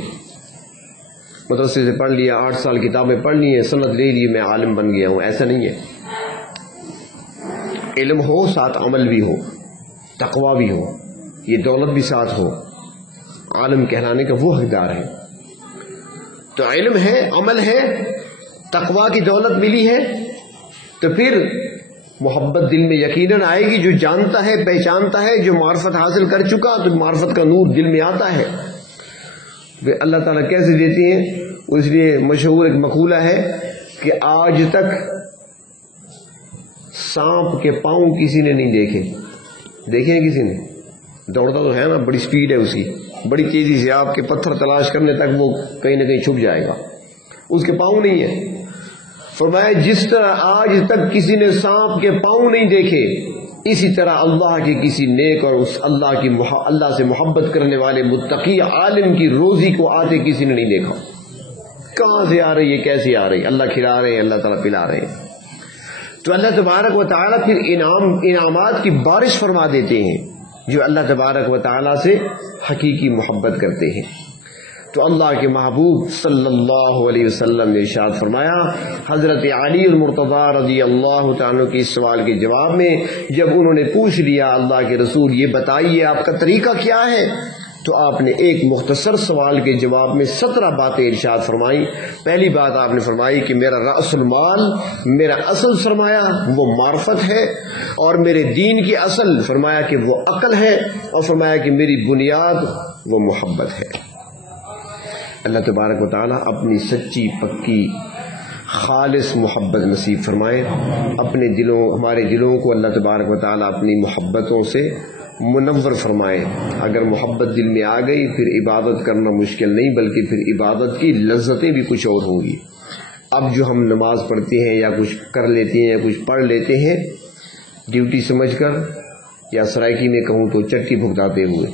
مدرسے سے پڑھ لیا، 8 سال کتابیں پڑھ لی ہیں، سند لے لی، میں عالم بن گیا ہوں، ایسا نہیں ہے. علم ہو ساتھ عمل بھی ہو، تقوی بھی ہو، یہ دولت بھی ساتھ ہو، عالم کہلانے کا وہ حقدار ہے. تو علم ہے، عمل ہے، تقوی کی دولت ملی ہے، تو پھر محبت دل میں یقیناً آئے گی. جو جانتا ہے، پہچانتا ہے، جو معرفت حاصل کر چکا، تو معرفت کا نور دل میں آتا ہے. اللہ تعالیٰ کیسے دیتے ہیں؟ اس لیے مشہور ایک مقولہ ہے کہ آج تک سانپ کے پاؤں کسی نے نہیں دیکھے کسی نے. دوڑتا تو ہے نا، بڑی سپیڈ ہے اس کی، بڑی تیزی سے آپ کے پتھر تلاش کرنے تک وہ کہیں نہ کہیں چھپ جائے گا. اس کے پاؤں نہیں ہے. فرمایا جس طرح آج تک کسی نے سانپ کے پاؤں نہیں دیکھے، اسی طرح اللہ کے کسی نیک اور اس اللہ سے محبت کرنے والے متقی عالم کی روزی کو آتے کسی نے نہیں دیکھا. کہاں سے آ رہی ہے، کیسے آ رہی ہے؟ اللہ کھلا رہے ہیں، اللہ تعالیٰ پلا رہے ہیں. تو اللہ تبارک و تعالیٰ پھر انعامات کی بارش فرما دیتے ہیں جو اللہ تبارک و تعالیٰ سے حقیقی محبت کرتے ہیں. تو اللہ کے محبوب صلی اللہ علیہ وسلم نے ارشاد فرمایا، حضرت علی المرتضی رضی اللہ تعالیٰ کے اس سوال کے جواب میں جب انہوں نے پوچھ لیا اللہ کے رسول یہ بتائیے آپ کا طریقہ کیا ہے، تو آپ نے ایک مختصر سوال کے جواب میں 17 باتیں ارشاد فرمائی. پہلی بات آپ نے فرمائی کہ میرا رأس المال، میرا اصل سرمایہ وہ معرفت ہے، اور میرے دین کی اصل فرمایا کہ وہ عقل ہے، اور فرمایا کہ میری بنیاد وہ محبت ہے. اللہ تبارک و تعالیٰ اپنی سچی پکی خالص محبت نصیب فرمائے. اپنے ہمارے دلوں کو اللہ تبارک و تعالیٰ اپنی محبتوں سے منور فرمائے. اگر محبت دل میں آ گئی پھر عبادت کرنا مشکل نہیں، بلکہ پھر عبادت کی لذتیں بھی کچھ اور ہوں گی. اب جو ہم نماز پڑھتے ہیں یا کچھ کر لیتے ہیں یا کچھ پڑھ لیتے ہیں ڈیوٹی سمجھ کر، یا سرائکی میں کہوں تو چٹی بھگتاتے ہوئے،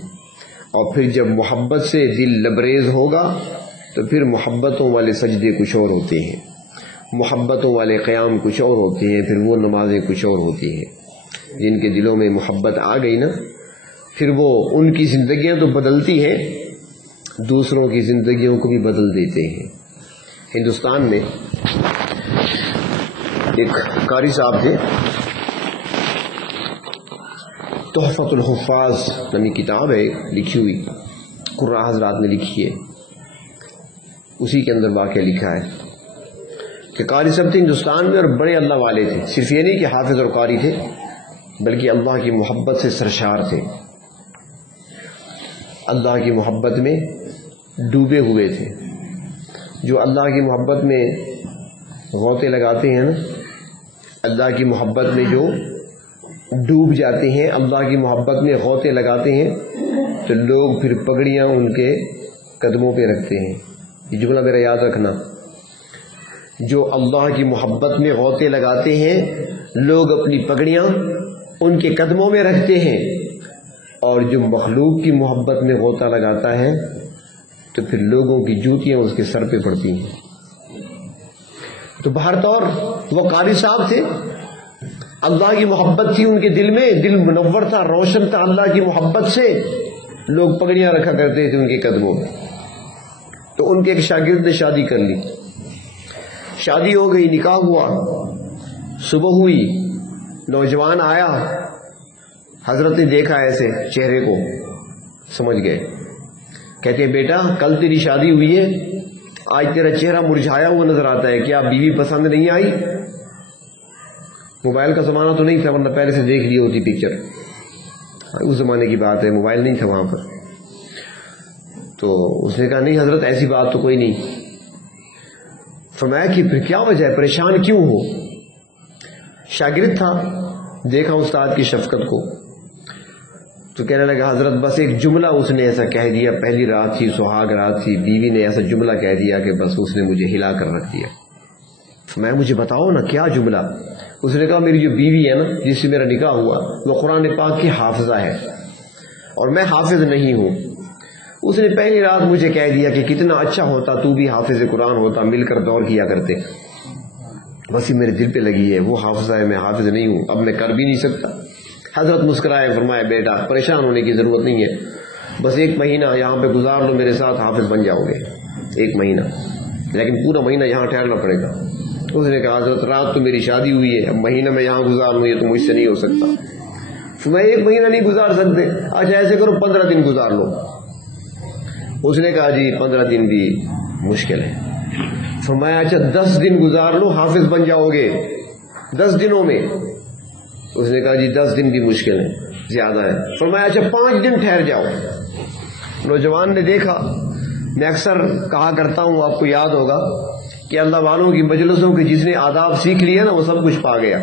اور پھر جب محبت سے دل لبریز ہوگا تو پھر محبتوں والے سجدے کچھ اور ہوتے ہیں، محبتوں والے قیام کچھ اور ہوتے ہیں، پھر وہ نمازیں کچھ اور ہوتی ہیں. جن کے دلوں میں محبت آ گئی نا، پھر وہ ان کی زندگیاں تو بدلتی ہیں، دوسروں کی زندگیوں کو بھی بدل دیتے ہیں. ہندوستان میں ایک قاری صاحب تھے، تحفۃ الحفاظ نامی کتاب ہے لکھی ہوئی، قراء حضرات نے لکھی ہے. اسی کے اندر واقعہ لکھا ہے کہ قاری صاحب تھے ہندوستان میں، اور بڑے اللہ والے تھے. صرف یہ نہیں کہ حافظ اور قاری تھے، بلکہ اللہ کی محبت سے سرشار تھے، اللہ کی محبت میں ڈوبے ہوئے تھے. جو اللہ کی محبت میں غوطے لگاتے ہیں نا، اللہ کی محبت میں جو ڈوب جاتے ہیں، اللہ کی محبت میں غوطے لگاتے ہیں، تو لوگ پھر پگڑیاں ان کے قدموں پہ رکھتے ہیں. یہ جملہ میرا یاد رکھنا، جو اللہ کی محبت میں غوطے لگاتے ہیں، لوگ اپنی پگڑیاں ان کے قدموں میں رکھتے ہیں. اور جو مخلوق کی محبت میں غوطہ لگاتا ہے تو پھر لوگوں کی جوتیاں اس کے سر پہ پڑتی ہیں۔ تو بہر طور وہ قاری صاحب تھے، اللہ کی محبت تھی ان کے دل میں، دل منور تھا، روشن تھا اللہ کی محبت سے، لوگ پگڑیاں رکھا کرتے تھے ان کے قدموں میں۔ تو ان کے ایک شاگرد نے شادی کر لی، شادی ہو گئی، نکاح ہوا، صبح ہوئی، نوجوان آیا، حضرت نے دیکھا ایسے چہرے کو، سمجھ گئے، کہتے ہیں بیٹا کل تیری شادی ہوئی ہے، آج تیرا چہرہ مرجھایا ہوا نظر آتا ہے، کیا بیوی پسند نہیں آئی؟ موبائل کا زمانہ تو نہیں تھا ورنہ پہلے سے دیکھ لی ہوتی پکچر، اس زمانے کی بات ہے، موبائل نہیں تھا وہاں پر۔ تو اس نے کہا نہیں حضرت ایسی بات تو کوئی نہیں۔ فرمایا کہ پھر کیا وجہ ہے، پریشان کیوں ہو؟ شاگرد تھا، دیکھا استاد کی شفقت کو تو کہنے لگا حضرت بس ایک جملہ اس نے ایسا کہہ دیا، پہلی رات تھی، سہاگ رات تھی، بیوی نے ایسا جملہ کہہ دیا کہ بس اس نے مجھے ہلا کر رکھ دیا۔ میں مجھے بتاؤ نا کیا جملہ؟ اس نے کہا میری جو بیوی ہے نا جس سے میرا نکاح ہوا وہ قرآن پاک کی حافظہ ہے اور میں حافظ نہیں ہوں، اس نے پہلی رات مجھے کہہ دیا کہ کتنا اچھا ہوتا تو بھی حافظ قرآن ہوتا، مل کر دور کیا کرتے، بس یہ میرے دل پہ لگی ہے، وہ حافظہ ہے میں حافظ نہیں ہوں، اب میں کر بھی نہیں سکتا۔ حضرت مسکرائے، فرمایا بیٹا پریشان ہونے کی ضرورت نہیں ہے، بس ایک مہینہ یہاں پہ گزار لو میرے ساتھ، حافظ بن جاؤ گے، ایک مہینہ، لیکن پورا مہینہ یہاں ٹھہرنا پڑے گا۔ اس نے کہا حضرت رات تو میری شادی ہوئی ہے، اب مہینہ میں یہاں گزار لوں یہ تو مجھ سے نہیں ہو سکتا۔ میں ایک مہینہ نہیں گزار سکتے، اچھا ایسے کرو 15 دن گزار لو۔ اس نے کہا جی 15 دن بھی مشکل ہے۔ فرمایا اچھا 10 دن گزار لو، حافظ بن جاؤ گے 10 دنوں میں۔ اس نے کہا جی 10 دن بھی مشکل ہے، زیادہ ہے۔ فرمایا اچھا 5 دن ٹھہر جاؤ۔ نوجوان نے دیکھا، میں اکثر کہا کرتا ہوں آپ کو یاد ہوگا کہ اللہ والوں کی مجلسوں کے جس نے آداب سیکھ لیے نا وہ سب کچھ پا گیا،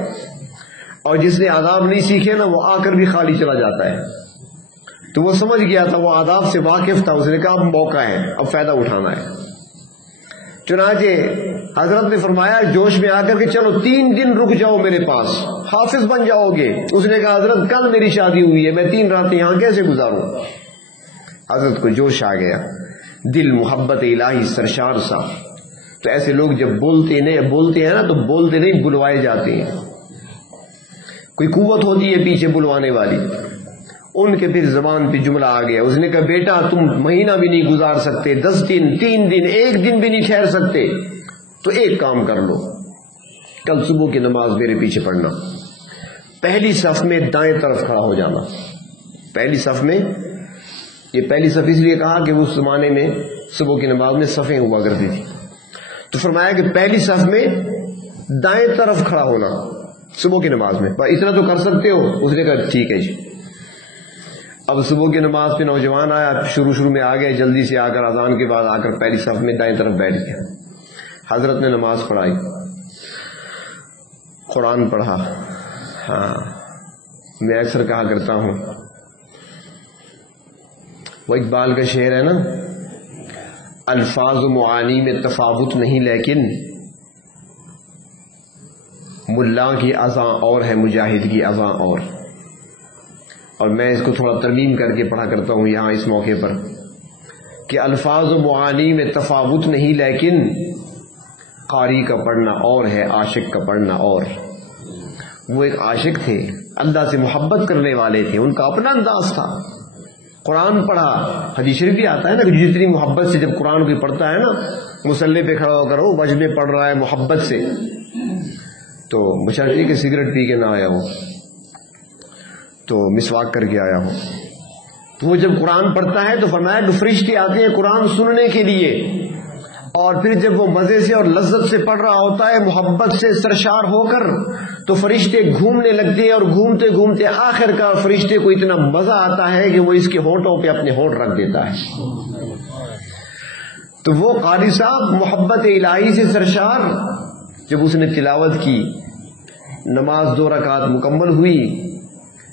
اور جس نے آداب نہیں سیکھے نا وہ آ کر بھی خالی چلا جاتا ہے۔ تو وہ سمجھ گیا تھا، وہ آداب سے واقف تھا، اس نے کہا اب موقع ہے، اب فائدہ اٹھانا ہے۔ چنانچہ حضرت نے فرمایا جوش میں آ کر کہ چلو 3 دن رک جاؤ میرے پاس، حافظ بن جاؤ گے۔ اس نے کہا حضرت کل میری شادی ہوئی ہے، میں 3 راتیں یہاں کیسے گزاروں؟ حضرت کو جوش آ گیا، دل محبت الہی سرشار سا۔ تو ایسے لوگ جب بولتے ہیں نا تو بولتے نہیں، بلوائے جاتے ہیں، کوئی قوت ہوتی ہے پیچھے بلوانے والی، ان کے پھر زبان پہ جملہ آ گیا۔ اس نے کہا بیٹا تم مہینہ بھی نہیں گزار سکتے، 10 دن، 3 دن، 1 دن بھی نہیں ٹھہر سکتے، تو ایک کام کر لو، کل صبح کی نماز میرے پیچھے پڑھنا، پہلی صف میں دائیں طرف کھڑا ہو جانا۔ پہلی صف میں، یہ پہلی صف اس لیے کہا کہ اس زمانے میں صبح کی نماز میں صفیں ہوا کرتی تھی، تو فرمایا کہ پہلی صف میں دائیں طرف کھڑا ہونا صبح کی نماز میں، اتنا تو کر سکتے ہو؟ اس نے کہا ٹھیک ہے جی۔ اب صبح کی نماز پہ نوجوان آیا، شروع میں آ گئے، جلدی سے آ کر اذان کے بعد آ کر پہلی صف میں دائیں طرف بیٹھ گیا۔ حضرت نے نماز پڑھائی، قرآن پڑھا۔ ہاں میں اکثر کہا کرتا ہوں، وہ اقبال کا شعر ہے نا، الفاظ و معانی میں تفاوت نہیں لیکن ملا کی اذاں اور ہے مجاہد کی اذاں اور میں اس کو تھوڑا ترمیم کر کے پڑھا کرتا ہوں یہاں اس موقع پر کہ الفاظ و معانی میں تفاوت نہیں لیکن قاری کا پڑھنا اور ہے، عاشق کا پڑھنا اور۔ وہ ایک عاشق تھے، اللہ سے محبت کرنے والے تھے، ان کا اپنا انداز تھا، قرآن پڑھا۔ حدیث شریف بھی آتا ہے نا کہ جتنی محبت سے جب قرآن کوئی پڑھتا ہے نا، مصلی پہ کھڑا ہو کر وہ وجہ میں پڑھ رہا ہے محبت سے، تو بشرطیے کہ سگریٹ پی کے نہ آیا ہو، تو مسواک کر کے آیا ہو، وہ جب قرآن پڑھتا ہے تو فرمایا کہ فرشتے آتے ہیں قرآن سننے کے لیے، اور پھر جب وہ مزے سے اور لذت سے پڑھ رہا ہوتا ہے محبت سے سرشار ہو کر، تو فرشتے گھومنے لگتے ہیں، اور گھومتے گھومتے آخر کار فرشتے کو اتنا مزہ آتا ہے کہ وہ اس کے ہونٹوں پہ اپنے ہونٹ رکھ دیتا ہے۔ تو وہ قاری صاحب محبت الہی سے سرشار، جب اس نے تلاوت کی، نماز 2 رکعات مکمل ہوئی،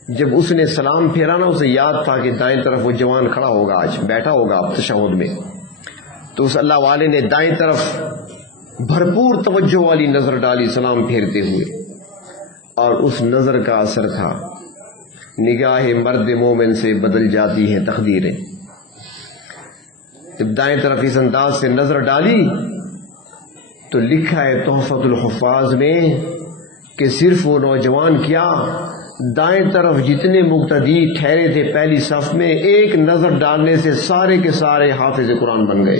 جب اس نے سلام پھیرا نا، اسے یاد تھا کہ دائیں طرف وہ جوان کھڑا ہوگا، آج بیٹھا ہوگا تشہد میں، تو اس اللہ والے نے دائیں طرف بھرپور توجہ والی نظر ڈالی سلام پھیرتے ہوئے، اور اس نظر کا اثر تھا نگاہ مرد مومن سے بدل جاتی ہیں تقدیریں. جب دائیں طرف اس انداز سے نظر ڈالی تو لکھا ہے تحفۃ الحفاظ میں کہ صرف وہ نوجوان کیا، دائیں طرف جتنے مقتدی ٹھہرے تھے پہلی صف میں، ایک نظر ڈالنے سے سارے کے سارے حافظ قرآن بن گئے.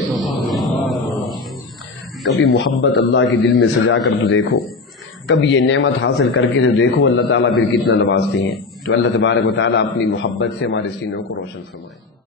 کبھی محبت اللہ کے دل میں سجا کر تو دیکھو، کبھی یہ نعمت حاصل کر کے تو دیکھو اللہ تعالیٰ پھر کتنا نوازتے ہیں. تو اللہ تبارک و تعالیٰ اپنی محبت سے ہمارے سینوں کو روشن فرمائے.